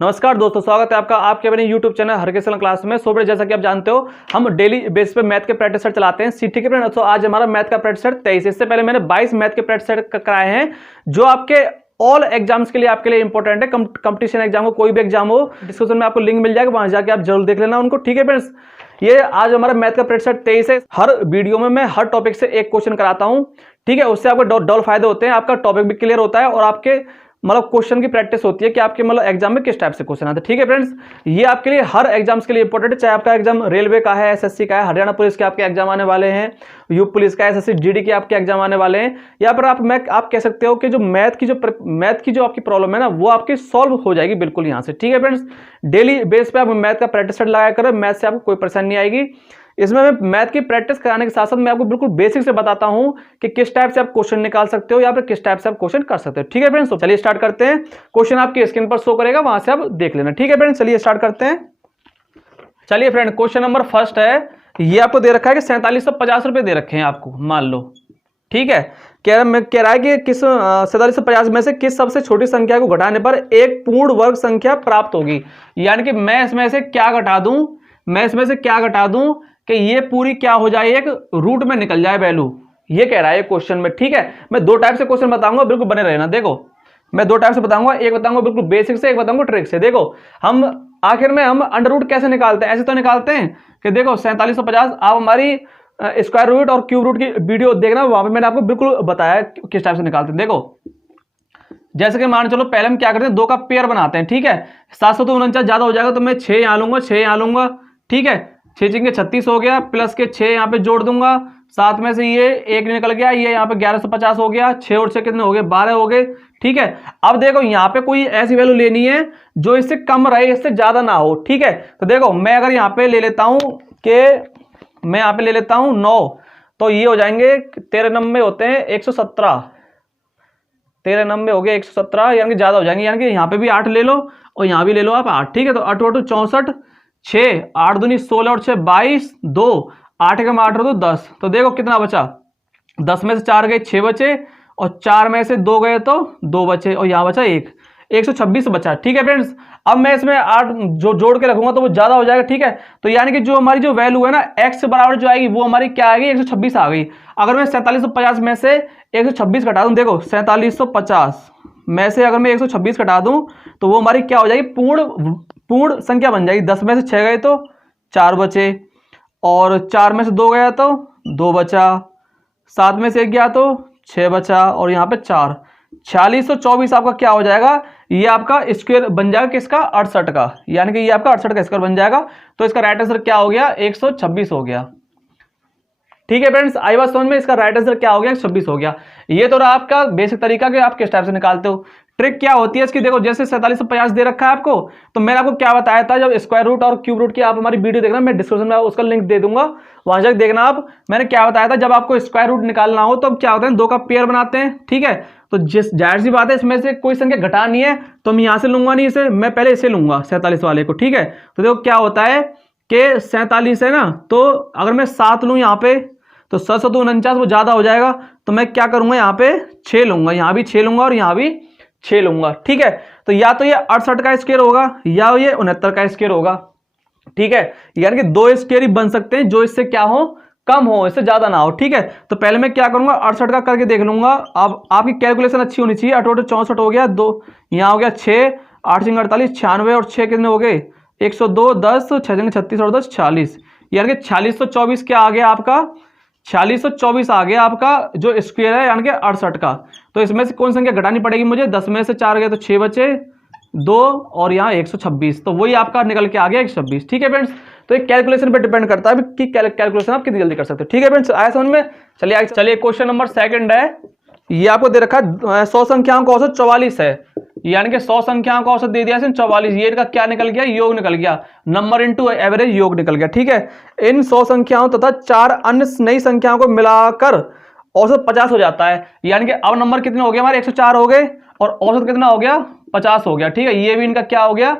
नमस्कार दोस्तों, स्वागत है आपका आपके अपने YouTube चैनल हर किसी क्लास में। सो जैसा कि आप जानते हो, हम डेली बेस पे मैथ के प्रैक्टिस सेट चलाते हैं सीटी के फ्रेंड। तो आज हमारा मैथ का प्रैक्टिस सेट 23। इससे पहले मैंने 22 मैथ के प्रैक्टिस सेट कराए हैं जो आपके ऑल एग्जाम्स के लिए आपके लिए इंपॉर्टेंट है। कंपटीशन एग्जाम हो, कोई भी एग्जाम हो, डिस्क्रिप्शन में आपको लिंक मिल जाएगा, वहां जाके आप जरूर देख लेना उनको। ठीक है फ्रेंड्स, ये आज हमारा मैथ का प्रैक्टिस सेट 23 है। हर वीडियो में मैं हर टॉपिक से एक क्वेश्चन कराता हूं। ठीक है, उससे आपको डबल फायदे होते हैं, आपका टॉपिक भी क्लियर होता है और आपके मतलब क्वेश्चन की प्रैक्टिस होती है कि आपके मतलब एग्जाम में किस टाइप से क्वेश्चन आते हैं। ठीक है फ्रेंड्स, ये आपके लिए हर एग्जाम्स के लिए इंपॉर्टेंट है, चाहे आपका एग्जाम रेलवे का है, एसएससी का है, हरियाणा पुलिस के आपके एग्जाम आने वाले हैं, यूपी पुलिस का, एसएससी जीडी के आपके एग्जाम आने वाले हैं। यहाँ पर आप कह सकते हो कि जो मैथ की जो आपकी प्रॉब्लम है ना, वो आपकी सॉल्व हो जाएगी बिल्कुल यहाँ से। ठीक है फ्रेंड्स, डेली बेस पे आप मैथ का प्रैक्टिस सेट लगाया करें, मैथ से आपको कोई परेशानी नहीं आएगी। इसमें मैं मैथ की प्रैक्टिस कराने के साथ साथ मैं आपको बिल्कुल बेसिक से बताता हूं कि किस टाइप से आप क्वेश्चन निकाल सकते हो या फिर किस टाइप से आप क्वेश्चन कर सकते हो। ठीक है फ्रेंड्स, तो चलिए स्टार्ट करते हैं। क्वेश्चन आपकी स्क्रीन पर शो करेगा, वहां से आप देख लेना। ठीक है फ्रेंड्स, चलिए स्टार्ट करते हैं। चलिए फ्रेंड, क्वेश्चन नंबर फर्स्ट है, ये आपको दे रखा है कि 4750 रुपए दे रखे हैं आपको, मान लो। ठीक है, कह रहा है कि किस 4750 में से किस सबसे छोटी संख्या को घटाने पर एक पूर्ण वर्ग संख्या प्राप्त होगी। यानी कि मैं इसमें से क्या घटा दूं कि ये पूरी क्या हो जाए, एक रूट में निकल जाए वैल्यू। ये कह रहा है क्वेश्चन में। ठीक है, मैं दो टाइप से क्वेश्चन बताऊंगा, बिल्कुल बने रहना। देखो, मैं दो टाइप से बताऊंगा, एक बताऊंगा बिल्कुल बेसिक से, एक बताऊंगा ट्रिक से। देखो, हम आखिर में हम अंडर रूट कैसे निकालते हैं, ऐसे तो निकालते हैं कि देखो 4750, आप हमारी स्क्वायर रूट और क्यूब रूट की वीडियो देखना, वहां पर मैंने आपको बिल्कुल बताया किस टाइप से निकालते हैं। देखो, जैसे कि मान चलो पहले हम क्या करते हैं, दो का पेयर बनाते हैं। ठीक है, 749 ज्यादा हो जाएगा तो मैं 6 यहां लूंगा, 6 यहां लूंगा। ठीक है, 6 6 36 हो गया, प्लस के 6 यहाँ पे जोड़ दूंगा, साथ में से ये एक निकल गया, ये यहाँ पे 1150 हो गया, 6 और 6 कितने हो गए, 12 हो गए। ठीक है, अब देखो यहाँ पे कोई ऐसी वैल्यू लेनी है जो इससे कम रहे, इससे ज्यादा ना हो। ठीक है, तो देखो मैं अगर यहाँ पे ले लेता हूं कि मैं यहाँ पे ले लेता हूं 9, तो ये हो जाएंगे 13 नंबे होते हैं 117, 13 नंबे हो गए 117, यानी कि ज्यादा हो जाएंगे। यानी कि यहाँ पे भी 8 ले लो और यहाँ भी ले लो आप 8। ठीक है, तो 8 8 64, 6 8 दूनी 16 और 6 22, 2 8 के 8 तो 10। तो देखो कितना बचा, 10 में से 4 गए 6 बचे, और 4 में से 2 गए तो 2 बचे, और यहाँ बचा 1, 126 बचा। ठीक है फ्रेंड्स, अब मैं इसमें 8 जो जोड़ के रखूंगा तो वो ज्यादा हो जाएगा। ठीक है, तो यानी कि जो हमारी जो वैल्यू है ना, x बराबर जो आएगी वो हमारी क्या आएगी, 126 आ गई। अगर मैं 4750 में से 126 घटा दूं, देखो 4750 में से अगर मैं 126 घटा दूं तो वो हमारी क्या हो जाएगी, पूर्ण संख्या बन जाएगी। 10 में से 6 गए तो 4 बचे, और 4 में से 2 गया तो 2 बचा, 7 में से 1 गया तो 6 बचा, और यहाँ पे 4, 4624 आपका क्या हो जाएगा, ये आपका स्क्वायर बन जाएगा किसका, 68 का। यानी कि ये आपका 68 का स्क्वायर बन जाएगा। तो इसका राइट आंसर क्या हो गया, 126 हो गया। ठीक है फ्रेंड्स, आई बात समझ में, इसका राइट आंसर क्या हो गया, 26 हो गया। ये तो रहा आपका बेसिक तरीका कि आप किस टाइप से निकालते हो। ट्रिक क्या होती है इसकी, देखो जैसे 4750 दे रखा है आपको, तो मैंने आपको क्या बताया था, जब स्क्वायर रूट और क्यूब रूट की आप हमारी वीडियो देखना, मैं डिस्क्रिप्शन में उसका लिंक दे दूंगा, वहां जाकर देखना आप। मैंने क्या बताया था, जब आपको स्क्वायर रूट निकालना हो तो क्या होता है, दो का पेयर बनाते हैं। ठीक है, तो जिस जाहिर सी बात है इसमें से कोई संख्या घटानी है, तो मैं यहां से लूंगा नहीं, इसे मैं पहले इसे लूंगा 47 वाले को। ठीक है, तो देखो क्या होता है कि 47 है ना, तो अगर मैं 7 लूं यहाँ पे तो 749 वो ज्यादा हो जाएगा, तो मैं क्या करूंगा, यहाँ पे 6 लूंगा, यहाँ भी 6 लूंगा और यहाँ भी 6 लूंगा। ठीक है, तो या तो ये 68 का स्क्वायर होगा या ये 69 का स्क्वायर होगा। ठीक है, यानी कि दो स्क्वायर ही बन सकते हैं जो इससे क्या हो, कम हो, इससे ज्यादा ना हो। ठीक है, तो पहले मैं क्या करूंगा, 68 का करके देख लूंगा। अब आपकी कैलकुलेशन अच्छी होनी चाहिए। 8 64 हो गया, 2 यहाँ हो गया 6, 8 6 48, 96 और 6 कितने हो गए, 102, 10 6 36 और 10 40, यानी कि 4624 क्या आ गया आपका, 4624 आ गया आपका जो स्क्वायर है, यानी कि 68 का। तो इसमें से कौन संख्या घटानी पड़ेगी मुझे, 10 में से 4 गए तो 6 बचे, 2 और यहाँ 126, तो वही आपका निकल के आ गया 126। ठीक है फ्रेंड्स, तो एक कैलकुलेशन पे डिपेंड करता है कि कैलकुलेशन आप कितनी जल्दी कर सकते हो। ठीक है फ्रेंड्स, आया समझ में। चलिए क्वेश्चन नंबर सेकंड है, ये आपको दे रखा है 100 संख्याओं का औसत 44 है, यानी कि 100 संख्याओं का औसत दे दिया 44, ये इनका क्या निकल गया, योग निकल गया, नंबर इनटू एवरेज योग निकल गया। ठीक है, इन 100 संख्याओं तथा 4 अन्य नई संख्याओं को मिलाकर औसत 50 हो जाता है। यानी कि अब नंबर कितने हो गए हमारे, 104 हो गए, और औसत कितना हो गया, 50 हो गया। ठीक है, ये भी इनका क्या हो गया,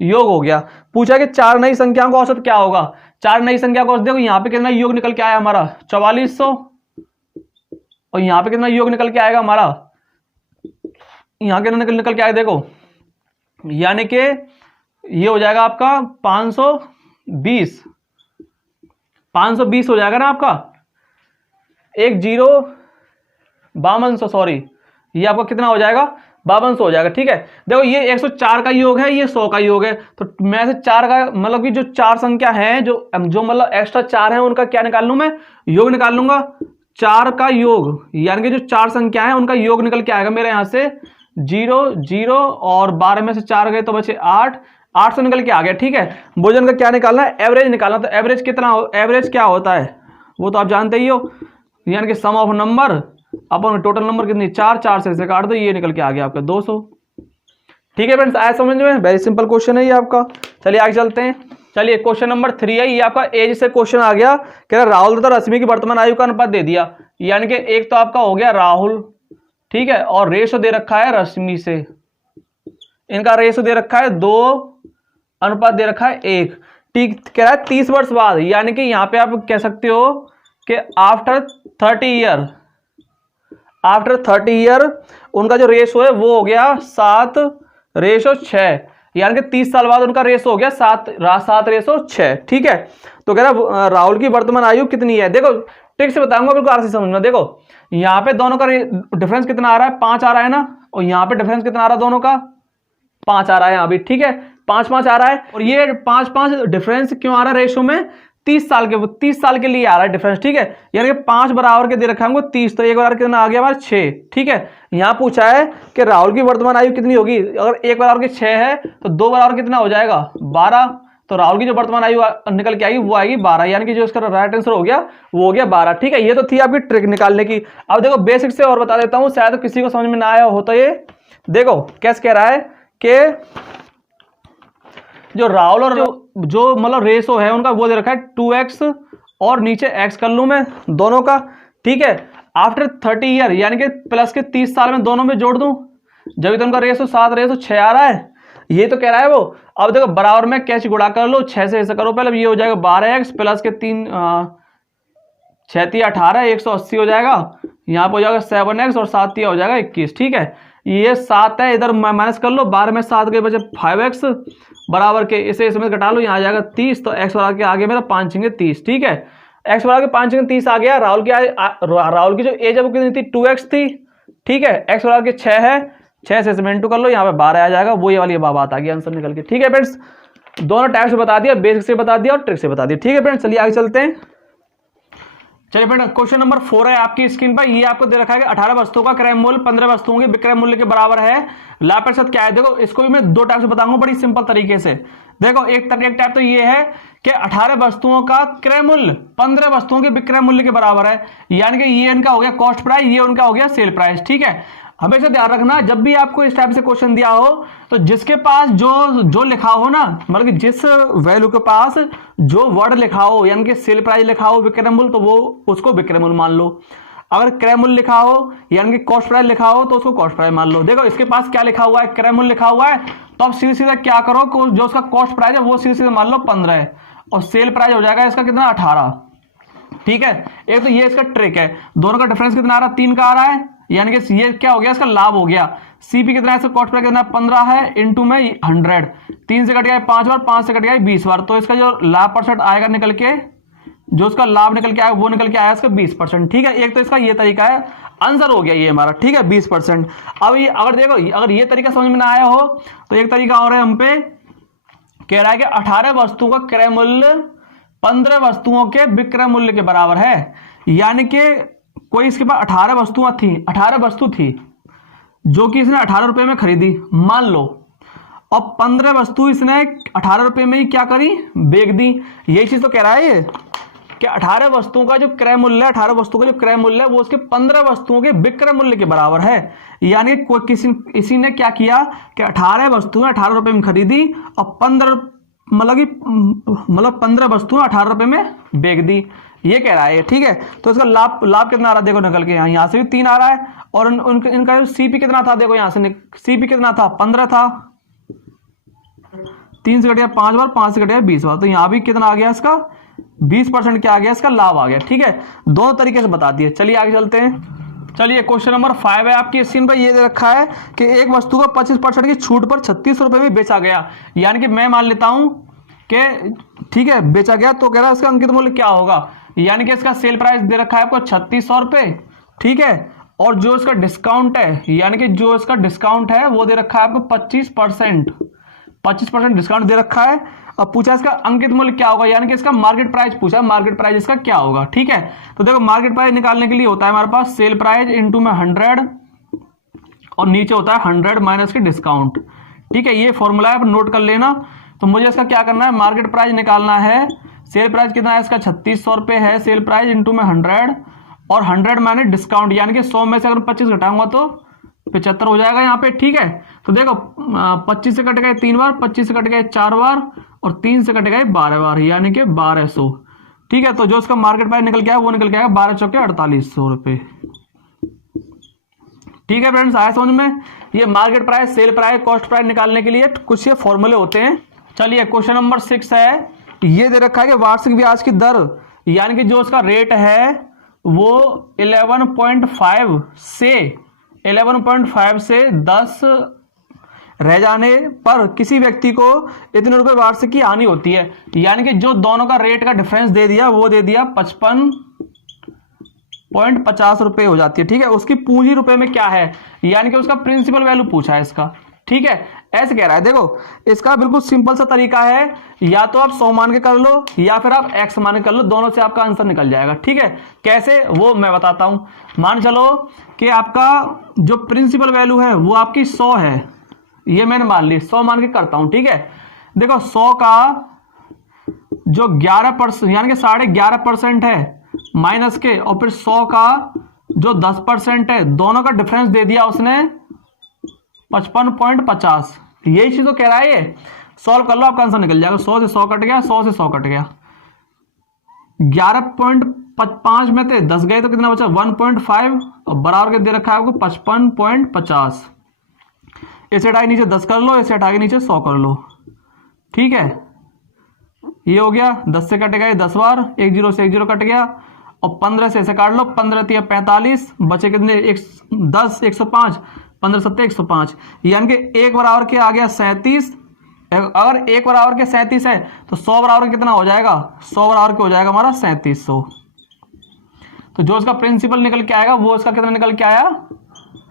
योग हो गया। पूछा कि 4 नई संख्याओं का औसत क्या होगा, 4 नई संख्या का औसत देखो, यहाँ पे कितना योग निकल के आया हमारा 4400, और यहाँ पे कितना योग निकल के आएगा हमारा, यहाँ के निकल के आएगा, देखो यानी कि ये हो जाएगा आपका 520 हो जाएगा ना आपका, 5200 सॉरी, ये आपका कितना हो जाएगा 5200 हो जाएगा। ठीक है, देखो ये 104 का योग है, ये 100 का योग है, तो मैं से 4 का मतलब कि जो 4 संख्या है जो मतलब एक्स्ट्रा 4 है उनका क्या निकाल लूं मैं, योग निकाल लूंगा। 4 का योग यानी कि जो 4 संख्या है उनका योग निकल के आएगा मेरे यहाँ से 0 0 और 12 में से 4 गए तो बचे 8 से निकल के आ गया। ठीक है, भोजन का क्या निकालना है, एवरेज निकालना। तो एवरेज कितना, एवरेज क्या होता है वो तो आप जानते ही हो, यानी कि सम ऑफ नंबर अपन टोटल नंबर कितनी 4 से काट दो, ये निकल के आ गया आपका 200। ठीक है फ्रेंड्स, आया समझ में, वेरी सिंपल क्वेश्चन है ये आपका। चलिए आगे चलते हैं। चलिए क्वेश्चन नंबर 3 है, ये आपका एज से क्वेश्चन आ गया, कह रहा राहुल तथा रश्मि की वर्तमान आयु का अनुपात दे दिया, यानी कि एक तो आपका हो गया राहुल, ठीक है, और रेशो दे रखा है रश्मि से, इनका रेशो दे रखा है 2 अनुपात दे रखा है 1। ठीक, कह रहा है 30 वर्ष बाद, यानी कि यहां पे आप कह सकते हो कि आफ्टर 30 ईयर उनका जो रेशो है वो हो गया 7:6, यानी कि 30 साल बाद उनका रेशो हो गया 7:6। ठीक है, तो कह रहा राहुल की वर्तमान आयु कितनी है। देखो ठीक से बताऊंगा, बिल्कुल आराम से समझना। देखो यहाँ पे दोनों का डिफरेंस कितना आ रहा है, 5 आ रहा है ना, और यहाँ पे डिफरेंस कितना आ रहा है दोनों का, 5 आ रहा है यहाँ भी। ठीक है, 5 आ रहा है, और ये 5 डिफरेंस क्यों आ रहा है रेशो में, 30 साल के लिए आ रहा है डिफरेंस। ठीक है, यानी कि 5 बराबर के दे रखा है 30, तो एक बराबर कितना आ गया हमारा 6। ठीक है, यहाँ पूछा है कि राहुल की वर्तमान आयु कितनी होगी, अगर 1 बराबर के 6 है तो 2 बराबर कितना हो जाएगा 12, तो राहुल की जो वर्तमान आयु निकल के आएगी वो आएगी 12, यानी कि जो इसका राइट आंसर हो गया वो हो गया 12। ठीक है, ये तो थी आपकी ट्रिक निकालने की। अब देखो बेसिक से और बता देता हूं, शायद किसी को समझ में ना आया हो तो ये देखो कैसे कह रहा है कि जो राहुल और जो मतलब रेशो है उनका वो दे रखा है 2x और नीचे x कर लूं मैं दोनों का। ठीक है, आफ्टर 30 ईयर यानी कि प्लस के 30 साल में दोनों में जोड़ दूं, जब तो उनका रेशो 7:6 आ रहा है, ये तो कह रहा है वो। अब देखो बराबर में कैसे गुणा कर लो, 6 से ऐसा करो पहले, ये हो जाएगा 12x प्लस के 3 6 × 18 180 हो जाएगा, यहाँ पर हो जाएगा 7x और 7 हो जाएगा 21। ठीक है, ये 7 है, इधर माइनस कर लो, 12 में 7 गए बचे 5x बराबर के, इसे इसमें घटा लो, यहाँ आ जाएगा 30, तो x बराबर के आगे मेरा 5 × 30। ठीक है, x बराबर के 5 × 30 आ गया। राहुल की जो एज है वो कितनी थी 2x थी। ठीक है, x बराबर के 6 है, 6 से इसमें इंटू कर लो, यहाँ पे 12 आ जाएगा, वो ये वाली बात आ गई आंसर निकल के। ठीक है फ्रेंड्स, दोनों टाइप से बता दिया, बेसिक से बता दिया और ट्रिक से बता दिया। ठीक है फ्रेंड्स, चलिए आगे चलते हैं। चलिए फ्रेंड, क्वेश्चन नंबर 4 है आपकी स्क्रीन पर, ये आपको दे रखा है कि 18 वस्तुओं का क्रय मूल्य 15 वस्तुओं के विक्रय मूल्य के बराबर है, लाभ प्रतिशत क्या है। देखो इसको भी मैं 2 टाइप से बताऊंगा बड़ी सिंपल तरीके से। देखो एक टाइप तो ये है कि 18 वस्तुओं का क्रय मूल्य 15 वस्तुओं के विक्रय मूल्य के बराबर है, यानी कि ये इनका हो गया कॉस्ट प्राइस, ये उनका हो गया सेल प्राइस। ठीक है, हमेशा ध्यान रखना जब भी आपको इस टाइप से क्वेश्चन दिया हो तो जिसके पास जो लिखा हो ना, मतलब कि जिस वैल्यू के पास जो वर्ड लिखा हो, यानी कि सेल प्राइस लिखा हो विक्रय मूल्य, तो वो उसको विक्रय मूल्य मान लो। अगर क्रय मूल्य लिखा हो यानी कि कॉस्ट प्राइस लिखा हो तो उसको कॉस्ट प्राइस मान लो। देखो इसके पास क्या लिखा हुआ है, क्रय मूल्य लिखा हुआ है, तो अब सीधे सीधा क्या करो, जो उसका कॉस्ट प्राइस है वो सीधे सीधे मान लो 15 है, और सेल प्राइस हो जाएगा इसका कितना 18। ठीक है, एक तो ये इसका ट्रिक है। दोनों का डिफरेंस कितना आ रहा है 3 का आ रहा है, यानी कि ये क्या हो गया इसका लाभ हो गया। सीपी कितना है इसका कॉस्ट प्राइस कितना 15 है, इनटू में 100, 3 से कट गया 5 बार, 5 से कट गया 20 बार, तो इसका जो लाभ परसेंट आएगा निकल के, जो उसका लाभ निकल के आएगा वो निकल के आया इसका 20%। ठीक है, एक तो इसका ये तरीका है, आंसर हो गया ये हमारा। ठीक है, 20%। अब ये अगर देखो अगर ये तरीका समझ में ना आया हो तो एक तरीका और है, हम पे कह रहा है कि 18 वस्तुओं का क्रय मूल्य 15 वस्तुओं के विक्रय मूल्य के बराबर है, यानी कि कोई इसके पास 18 वस्तुएं थी, 18 वस्तु थी जो कि इसने 18 रुपए में खरीदी मान लो, और 15 वस्तु इसने 18 रुपए में ही क्या करी, बेच दी। यही चीज तो कह रहा है ये कि 18 वस्तुओं का जो क्रय मूल्य है, 18 वस्तुओं का जो क्रय मूल्य है वो उसके 15 वस्तुओं के विक्रय मूल्य के बराबर है। यानी कोई किसी ने क्या किया कि 18 वस्तुएं 18 रुपए में खरीदी और 15 वस्तुएं 18 रुपए में बेच दी, ये कह रहा है। ठीक है, तो इसका लाभ कितना आ रहा है देखो निकल के, यहाँ से भी 3 आ रहा है, और इनका जो सीपी कितना था देखो, यहाँ से सीपी कितना था 15 था, 3 से कट गया 5 बार, 5 से कट गया 20 बार, तो यहाँ भी कितना आ गया इसका 20% क्या आ गया इसका लाभ आ गया। ठीक है, 2 तरीके से बता दिए। चलिए आगे चलते हैं। चलिए क्वेश्चन नंबर 5 है आपकी स्क्रीन पर। ये दे रखा है कि एक वस्तु को 25% की छूट पर 36 रुपए में बेचा गया। यानी कि मैं मान लेता हूं कि ठीक है बेचा गया, तो कह रहा है इसका अंकित मूल्य क्या होगा। यानी कि इसका सेल प्राइस दे रखा है आपको 3600 रुपए, ठीक है। और जो इसका डिस्काउंट है, यानी कि जो इसका डिस्काउंट है वो दे रखा है आपको 25% डिस्काउंट दे रखा है। अब पूछा इसका अंकित मूल्य क्या होगा, यानी कि इसका मार्केट प्राइस पूछा, मार्केट प्राइस इसका क्या होगा, ठीक है। तो देखो मार्केट प्राइस निकालने के लिए होता है हमारे पास सेल प्राइस इंटू में 100 और नीचे होता है 100 माइनस के डिस्काउंट, ठीक है। ये फॉर्मूला है, आप नोट कर लेना। तो मुझे इसका क्या करना है, मार्केट प्राइस निकालना है। सेल प्राइस कितना है इसका 3600 रुपए है, सेल प्राइस इंटू में 100 और 100 माइनस डिस्काउंट, यानी कि 100 में से अगर 25 घटाऊंगा तो 75 हो जाएगा यहाँ पे, ठीक है। तो देखो 25 से कट गए 3 बार, 25 से कट गए 4 बार और 3 से कट गए 12 बार, यानी कि 1200, ठीक है। तो जो इसका मार्केट प्राइस निकल के आया वो निकल के आएगा 12 चौके 4800 रुपए, ठीक है फ्रेंड्स। आया समझ में। ये market price, sale price, cost price निकालने के लिए कुछ ये फॉर्मूले होते हैं। चलिए क्वेश्चन नंबर 6 है। ये दे रखा है कि वार्षिक ब्याज की दर, यानी कि जो उसका रेट है वो 11.5 से 10 रह जाने पर किसी व्यक्ति को इतने रुपए वार्षिक की हानि होती है। यानी कि जो दोनों का रेट का डिफरेंस दे दिया वो दे दिया 55.50 रुपए हो जाती है, ठीक है। उसकी पूंजी रुपए में क्या है, यानी कि उसका प्रिंसिपल वैल्यू पूछा है इसका, ठीक है। ऐसे कह रहा है, देखो इसका बिल्कुल सिंपल सा तरीका है, या तो आप 100 मान के कर लो या फिर आप x मान के कर लो, दोनों से आपका आंसर निकल जाएगा, ठीक है। कैसे वो मैं बताता हूं। मान चलो कि आपका जो प्रिंसिपल वैल्यू है वो आपकी 100 है, ये मैंने मान ली, 100 मान के करता हूं, ठीक है। देखो 100 का जो 11% यानी कि 11.5% है माइनस के, और फिर 100 का जो 10% है, दोनों का डिफरेंस दे दिया उसने 55.50। यही चीज तो कह रहा है ये। सॉल्व कर लो, आपका आंसर निकल जाएगा। 100 से 100 कट गया, 100 से 100 कट गया, 11.5 में थे 10 गए तो कितना बचा 1.5 और बराबर के दे रखा है आपको 55.50। इसे हटा के नीचे 10 कर लो, इसे हटा के नीचे 100 कर लो, ठीक है। ये हो गया, 10 से कट गए 10 बार, 1 0 से 1 0 कट गया और 15 से ऐसे काट लो, 15 3 45 बचे कितने 10 105, 15 7 105, यानी कि 1 बराबर के आ गया 37। अगर 1 बराबर के 37 है तो 100 बराबर कितना हो जाएगा, 100 बराबर के हो जाएगा हमारा 3700। तो जो इसका प्रिंसिपल निकल के आएगा वो इसका कितना निकल के आया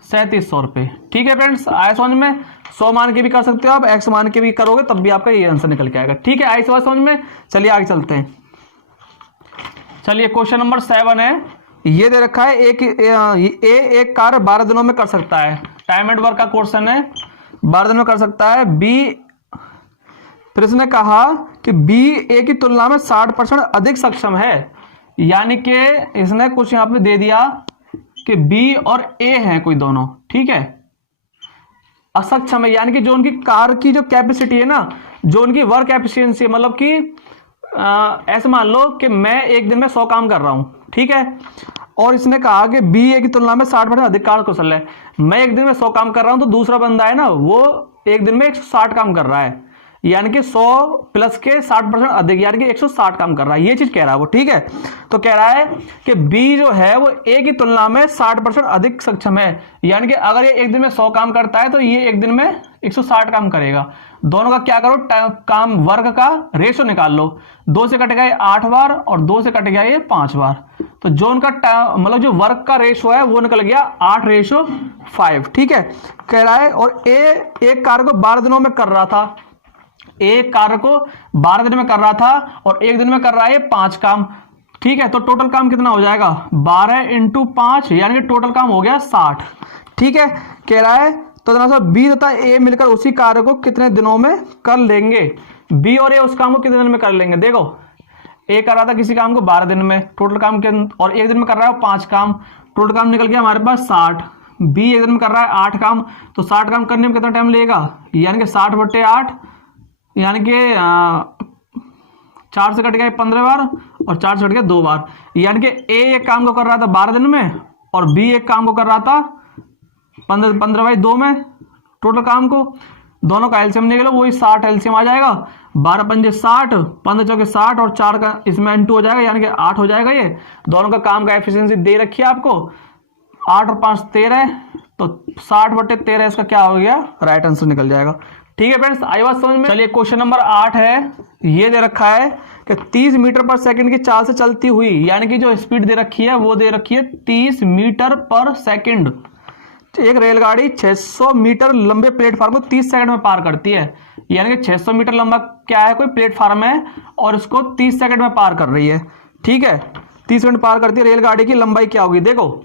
3700 रुपए, ठीक है फ्रेंड्स। आया समझ में। 100 मान के भी कर सकते हो आप, x मान के भी करोगे तब भी आपका ये आंसर निकल के आएगा, ठीक है। आई समझ में। चलिए आगे चलते हैं। चलिए क्वेश्चन नंबर 7 है। ये दे रखा है एक कार्य 12 दिनों में कर सकता है। टाइम एंड वर्क का क्वेश्चन है, 12 दिनों में कर सकता है। बी, फिर इसने कहा कि बी ए की तुलना में 60% अधिक सक्षम है। यानी कि इसने कुछ यहां पे दे दिया कि बी और ए हैं कोई दोनों, ठीक है, असक्षम है। यानी कि जो उनकी कार की जो कैपेसिटी है ना, जो उनकी वर्क एफिशिएंसी, मतलब कि ऐसे मान लो कि मैं एक दिन में 100 काम कर रहा हूं, ठीक है, और इसने कहा कि बी ए की तुलना में 60% अधिक कार्य कुशल है। मैं एक दिन में 100 काम कर रहा हूं तो दूसरा बंदा है ना वो एक दिन में 160 काम कर रहा है, यानी कि 100 प्लस के 60% अधिक, यानी कि 160 काम कर रहा है। ये चीज कह रहा है वो, ठीक है। तो कह रहा है कि बी जो है वो ए की तुलना में 60% अधिक सक्षम है। यानी कि अगर ये एक दिन में 100 काम करता है तो ये एक दिन में 160 काम करेगा। दोनों का क्या करो, काम वर्क का रेशो निकाल लो। 2 से कट गए 8 बार और 2 से कट गया ये 5 बार। तो जो उनका मतलब जो वर्क का रेशो है वो निकल गया 8:5, ठीक है, कह रहा है। और ए एक कार्य को 12 दिनों में कर रहा था, एक कार्य को 12 दिन में कर रहा था और एक दिन में कर रहा है 5 काम, ठीक है। तो टोटल काम कितना हो जाएगा 12 × 5, यानी कि टोटल काम हो गया 60, ठीक है, कह रहा है। तो बी तथा ए मिलकर उसी कार्य को कितने दिनों में कर लेंगे। बी और ए उस काम को कितने दिन में कर लेंगे। देखो ए कर रहा था किसी काम को 12 दिन में, टोटल काम के, और एक दिन में कर रहा है 5 काम, टोटल काम निकल गया हमारे पास 60। बी एक दिन में कर रहा है 8 काम, तो 60 काम करने में कितना टाइम लगेगा, यानी कि 60/8, यानी कि 4 से कट गया 15 बार और 4 से कट गया 2 बार, यानी कि ए एक काम को कर रहा था 12 दिन में और बी एक काम को कर रहा था 15/2 में, टोटल काम को। दोनों का एलसीएम निकलो वही 60 एलसीएम आ जाएगा। 12 पंजे 60, 15 चौके 60 और 4 का इसमें इंटू हो जाएगा, यानी कि 8 हो जाएगा। ये दोनों का काम का एफिशिएंसी दे रखी है आपको 8 और 5 13, तो 60/13 इसका क्या हो गया, राइट आंसर निकल जाएगा। ठीक है फ्रेंड्स, आई बात समझ में। चलिए क्वेश्चन नंबर 8 है, ये दे रखा है कि 30 मीटर पर सेकंड की चाल से चलती हुई, यानी कि जो स्पीड दे रखी है वो दे रखी है 30 मीटर पर सेकंड, एक रेलगाड़ी 600 मीटर लंबे प्लेटफार्म को 30 सेकंड में पार करती है। यानी कि 600 मीटर लंबा क्या है, कोई प्लेटफार्म है और उसको 30 सेकंड में पार कर रही है। ठीक है, 30 सेकंड पार करती है, रेलगाड़ी की लंबाई क्या होगी। देखो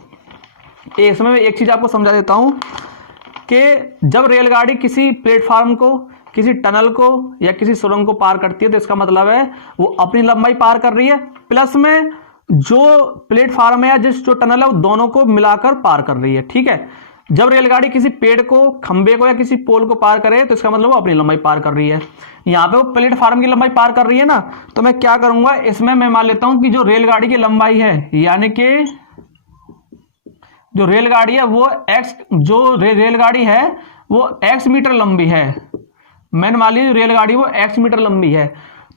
इसमें मैं एक चीज आपको समझा देता हूं कि जब रेलगाड़ी किसी प्लेटफार्म को, किसी टनल को या किसी सुरंग को पार करती है तो इसका मतलब है वो अपनी लंबाई पार कर रही है, प्लस में जो प्लेटफार्म है या जो टनल है वो दोनों को मिलाकर पार कर रही है। ठीक है, जब रेलगाड़ी किसी पेड़ को, खंबे को या किसी पोल को पार करे तो इसका मतलब वो अपनी लंबाई पार कर रही है। यहां पे वो प्लेटफार्म की लंबाई पार कर रही है ना, तो मैं क्या करूंगा, इसमें मैं मान लेता हूं कि जो रेलगाड़ी की लंबाई है, यानी कि जो रेलगाड़ी है वो एक्स, जो रेलगाड़ी है वो एक्स मीटर लंबी है। मैंने मान ली रेलगाड़ी वो एक्स मीटर लंबी है,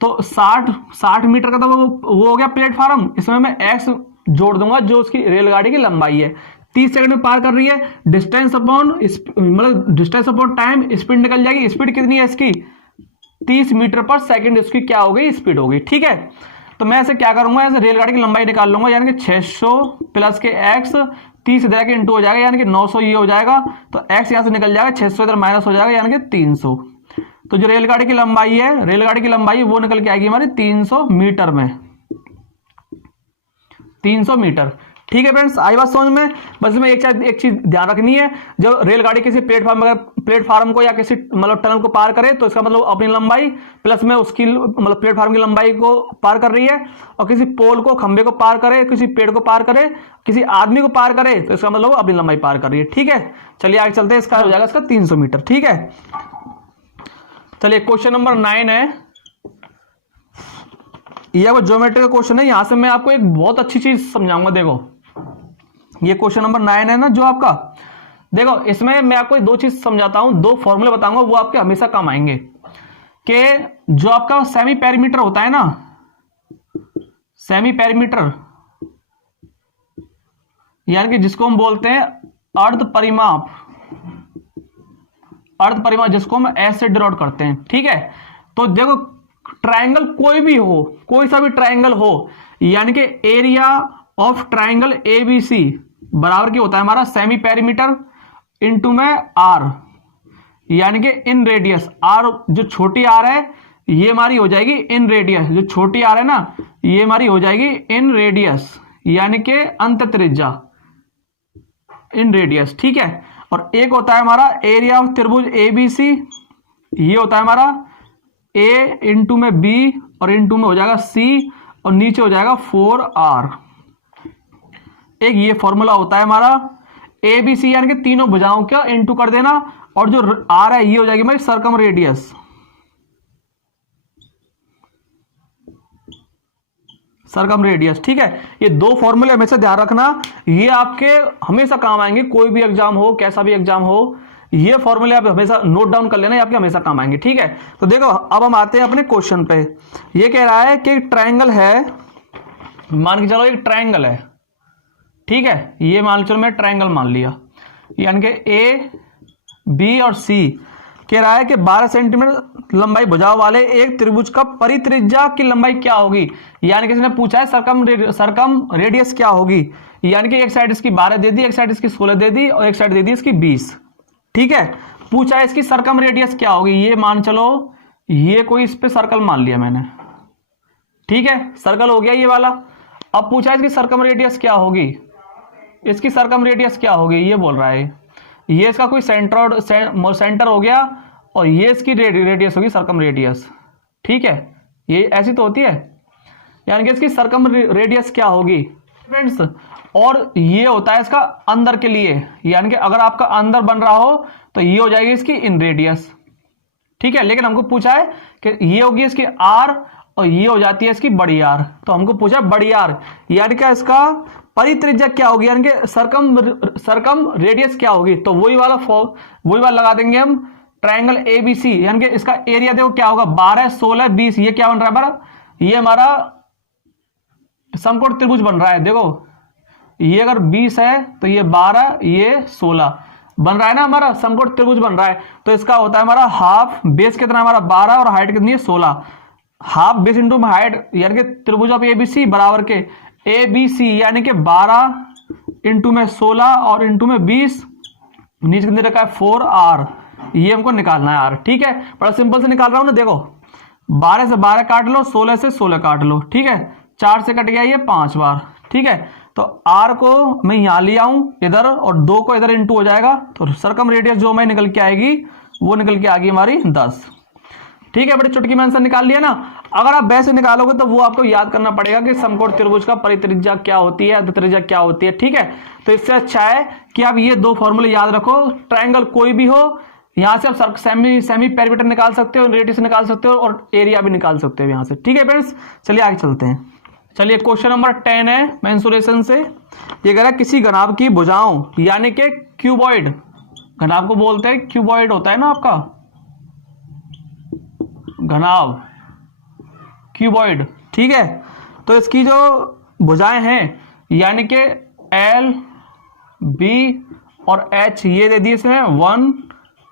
तो 60 मीटर का तो वो हो गया प्लेटफार्म, इसमें मैं एक्स जोड़ दूंगा जो उसकी रेलगाड़ी की लंबाई है। 30 सेकंड में पार कर रही है, डिस्टेंस अपॉन मतलब डिस्टेंस अपॉन टाइम, स्पीड निकल जाएगी। स्पीड कितनी है इसकी, 30 मीटर पर सेकंड इसकी क्या हो गई, स्पीड हो गई। ठीक है, तो मैं ऐसे क्या करूंगा, ऐसे रेलगाड़ी की लंबाई निकाल लूंगा, यानी कि 600 प्लस के एक्स, 30 इधर के इंटू हो जाएगा, यानी कि 900 ये हो जाएगा, तो एक्स यहां से निकल जाएगा, 600 इधर माइनस हो जाएगा, यानी कि 300। तो जो रेलगाड़ी की लंबाई है, रेलगाड़ी की लंबाई वो निकल के आएगी हमारी 300 मीटर में, 300 मीटर। ठीक है फ्रेंड्स, आई बात समझ में। बस में एक चीज ध्यान रखनी है, जब रेलगाड़ी किसी प्लेटफार्म को या किसी मतलब टनल को पार करे तो इसका मतलब अपनी लंबाई प्लस में उसकी मतलब प्लेटफार्म की लंबाई को पार कर रही है, और किसी पोल को, खंबे को पार करे, किसी पेड़ को पार करे, किसी आदमी को पार करे तो इसका मतलब अपनी लंबाई पार कर रही है। ठीक है, चलिए आगे चलते हैं, इसका हो जाएगा इसका 300 मीटर। ठीक है, चलिए क्वेश्चन नंबर 9 है, यह ज्योमेट्री का क्वेश्चन है। यहां से मैं आपको एक बहुत अच्छी चीज समझाऊंगा। देखो ये क्वेश्चन नंबर 9 है ना जो आपका, देखो इसमें मैं आपको दो चीज समझाता हूं, दो फॉर्मूले बताऊंगा, वो आपके हमेशा काम आएंगे। कि जो आपका सेमी पेरीमीटर होता है ना, सेमी पेरीमीटर यानी कि जिसको हम बोलते हैं अर्ध परिमाप, अर्ध परिमाप जिसको हम एस से डिनोट करते हैं। ठीक है, तो देखो ट्राइंगल कोई भी हो, कोई सा भी ट्राइंगल हो, यानी कि एरिया ऑफ ट्राइंगल एबीसी बराबर क्या होता है हमारा, सेमी पेरीमीटर इंटू में आर, यानी कि इन रेडियस। आर जो छोटी आर है ये हमारी हो जाएगी इन रेडियस, जो छोटी आर है ना ये हमारी हो जाएगी इन रेडियस, यानी कि अंत त्रिज्या, इन रेडियस। ठीक है, और एक होता है हमारा एरिया ऑफ त्रिभुज एबीसी, ये होता है हमारा ए इंटू में बी और इंटू में हो जाएगा सी, और नीचे हो जाएगा 4r। एक ये फॉर्मूला होता है हमारा ए बी सी, यानी कि तीनों भुजाओं का इंटू कर देना, और जो आर है ये हो जाएगी हमारी सर्कम रेडियस, सर्कम रेडियस। ठीक है, ये दो फॉर्मूले हमेशा ध्यान रखना, ये आपके हमेशा काम आएंगे, कोई भी एग्जाम हो, कैसा भी एग्जाम हो, ये फॉर्मूले आप हमेशा नोट डाउन कर लेना, ये आपके हमेशा काम आएंगे। ठीक है, तो देखो अब हम आते हैं अपने क्वेश्चन पे। ये कह रहा है कि ट्राइंगल है, मान के चलो एक ट्राइंगल है। ठीक है, ये मान चलो मैं ट्राइंगल मान लिया, यानी कि ए बी और सी। कह रहा है कि 12 सेंटीमीटर लंबाई भुजाओं वाले एक त्रिभुज का परित्रिज्या की लंबाई क्या होगी। यानी कि इसने पूछा है सरकम रेडियस क्या होगी, यानी कि एक साइड इसकी 12 दे दी, एक साइड इसकी 16 दे दी और एक साइड दे दी इसकी 20। ठीक है, पूछा है इसकी सरकम रेडियस क्या होगी। ये मान चलो ये कोई इस पे सर्कल मान लिया मैंने। ठीक है, सर्कल हो गया ये वाला। अब पूछा है इसकी सरकम रेडियस क्या होगी, इसकी सरकम रेडियस क्या होगी, ये बोल रहा है। ये इसका कोई सेंटर हो गया और ये इसकी रेडियस होगी सर्कम रेडियस। ठीक है, ये ऐसी तो होती है, यानी कि इसकी सर्कम रेडियस क्या होगी फ्रेंड्स। और ये होता है इसका अंदर के लिए, यानी कि अगर आपका अंदर बन रहा हो तो ये हो जाएगी इसकी इन रेडियस। ठीक है, लेकिन हमको पूछा है कि ये होगी इसकी आर और ये हो जाती है इसकी बड़ी आर, तो हमको पूछा बड़ी आर, यानी कि इसका परित्रिज्या क्या होगी, यानी कि सरकम रेडियस क्या होगी। तो वही वाला लगा देंगे हम, ट्राइंगल एबीसी, यानी कि इसका एरिया देखो क्या होगा, 12 16 20, ये क्या बन रहा है हमारा, ये हमारा समकोण त्रिभुज बन रहा है। देखो ये अगर 20 है तो ये 12, ये 16 बन रहा है ना, हमारा समकोण त्रिभुज बन रहा है। तो इसका होता है हमारा हाफ, बेस कितना हमारा 12 और हाइट कितनी है 16, हाफ बेस इंटू हाइट यानी कि त्रिभुज ऑफ एबीसी बराबर के एबीसी यानी कि 12 इंटू में 16 और इंटू में 20, नीचे कितने रखा है 4r, ये हमको निकालना है r। ठीक है, बड़ा सिंपल से निकाल रहा हूं ना, देखो 12 से 12 काट लो, 16 से 16 काट लो। ठीक है, 4 से कट गया ये 5 बार। ठीक है, तो r को मैं यहां ले आऊं इधर और 2 को इधर इंटू हो जाएगा, तो सरकम रेडियस जो मैं निकल के आएगी वो निकल के आ गई हमारी 10। ठीक है, बड़ी चुटकी में आंसर निकाल लिया ना। अगर आप वैसे निकालोगे तो वो आपको याद करना पड़ेगा कि समकोण त्रिभुज का परित्रिज्या क्या होती है, अर्धत्रिज्या क्या होती है। ठीक है, तो इससे अच्छा है कि आप ये 2 फॉर्मूले याद रखो। ट्रायंगल कोई भी हो, यहां से आप सेमी पेरीमीटर निकाल सकते हो, रेडियस निकाल सकते हो और एरिया भी निकाल सकते हो यहां से। ठीक है फ्रेंड्स, चलिए आगे चलते हैं। चलिए क्वेश्चन नंबर 10 है मेंसुरेशन से। ये कह रहा है किसी घनाभ की भुजाओं यानी कि क्यूबॉइड, घनाभ को बोलते हैं क्यूबॉइड होता है ना आपका घनाभ, क्यूबॉइड। ठीक है, तो इसकी जो भुजाएं हैं यानी कि एल, बी और एच, ये दे दिए इसमें 1,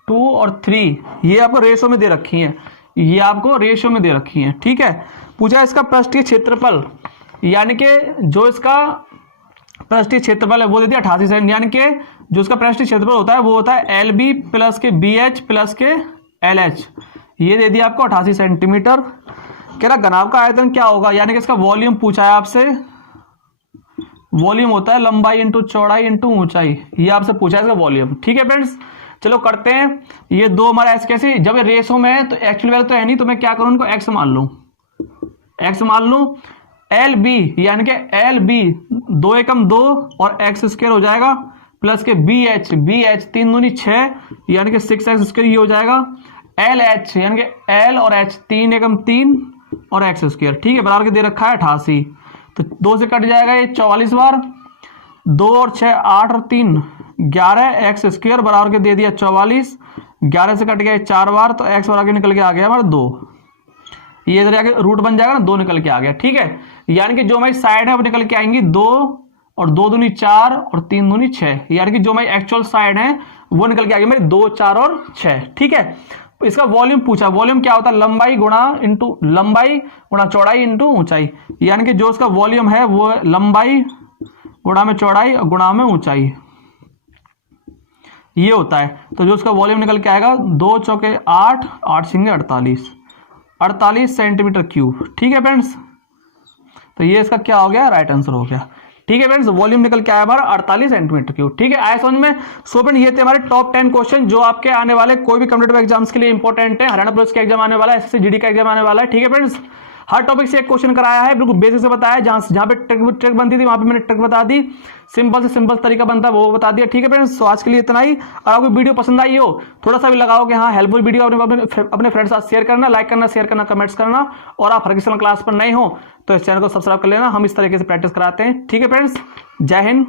2 और 3, ये आपको रेशो में दे रखी हैं, ये आपको रेशो में दे रखी हैं। ठीक है, पूछा इसका पृष्ठीय क्षेत्रफल यानी कि जो इसका पृष्ठीय क्षेत्रफल है वो दे दिया 88 सेंटीमीटर, यानी कि जो इसका पृष्ठीय क्षेत्रफल होता है वो होता है एल बी प्लस के बी एच प्लस के एल एच, ये दे दिया आपको 88 सेंटीमीटर। कह रहा घनाभ का आयतन क्या होगा, यानी कि इसका वॉल्यूम पूछा है आपसे। वॉल्यूम होता है लंबाई इंटू चौड़ाई इंटू ऊंचाई, ये आपसे पूछा है इसका वॉल्यूम। ठीक है फ्रेंड्स, चलो करते हैं। ये 2 हमारा ऐसे कैसे, जब ये रेशो में है तो एक्चुअल वैल्यू तो है नहीं, तो मैं क्या करूं, इनको एक्स मान लूं, एक्स मान लूं। एल बी यानी कि एल बी 2 एकम 2 और एक्स स्क्वायर हो जाएगा प्लस के बी एच 3 दूनी 6 यानी कि 6x स्क्वायर ये हो जाएगा। एल एच यानी कि एल और एच 3 एकम 3 और एक्स स्क्वायर। ठीक है, बराबर के दे रखा है 88, तो 2 से कट जाएगा ये 44 बार, 2 और 6 8 और 3 11 एक्स स्क्वायर बराबर के दे दिया 44, 11 से कट गया 4 बार, तो एक्स बराबर के निकल के आ गया हमारा 2, ये इधर आके रूट बन जाएगा ना, 2 निकल के आ गया। ठीक है, यानी कि जो हमारी साइड है वो निकल के आएंगी 2 और 2 दूनी 4 और 3 दूनी 6, यानी कि जो हमारी एक्चुअल साइड है वो निकल के आ गई मेरी 2, 4 और 6। ठीक है, इसका वॉल्यूम पूछा, वॉल्यूम क्या होता है लंबाई गुणा चौड़ाई इंटू ऊंचाई, यानी कि जो इसका वॉल्यूम है वो लंबाई गुणा में चौड़ाई और गुणा में ऊंचाई, ये होता है। तो जो उसका वॉल्यूम निकल के आएगा 2 चौके 8, 8 सिंगे 48 सेंटीमीटर क्यूब। ठीक है फ्रेंड्स, तो ये इसका क्या हो गया, राइट आंसर हो गया। ठीक है फ्रेंड्स, वॉल्यूम निकल के आया हमारा 48 सेंटीमीटर क्यूब। ठीक है, आया समझ में। सो फ्रेंड, ये थे हमारे टॉप 10 क्वेश्चन जो आपके आने वाले कोई भी कॉम्पिटिटिव एग्जाम्स के लिए इंपॉर्टेंट है। हरियाणा पुलिस का एग्जाम आने वाला है, एसएससी जीडी का एग्जाम आने वाला है। ठीक है फ्रेंड्स, हर टॉपिक से एक क्वेश्चन कराया है, बिल्कुल बेसिक से बताया, जहां पे ट्रिक बनती थी वहां पे मैंने ट्रिक बता दी, सिंपल से सिंपल तरीका बनता है वो बता दिया। ठीक है फ्रेंड्स, तो आज के लिए इतना ही। और आपको वीडियो पसंद आई हो, थोड़ा सा भी लगाओ कि हाँ हेल्पफुल वीडियो, अपने फ्रेंड्स के साथ शेयर करना, लाइक करना, शेयर करना, कमेंट्स करना। और आप हरकिशन क्लास पर नए हो तो इस चैनल को सब्सक्राइब कर लेना, हम इस तरीके से प्रैक्टिस कराते हैं। ठीक है फ्रेंड्स, जय हिंद।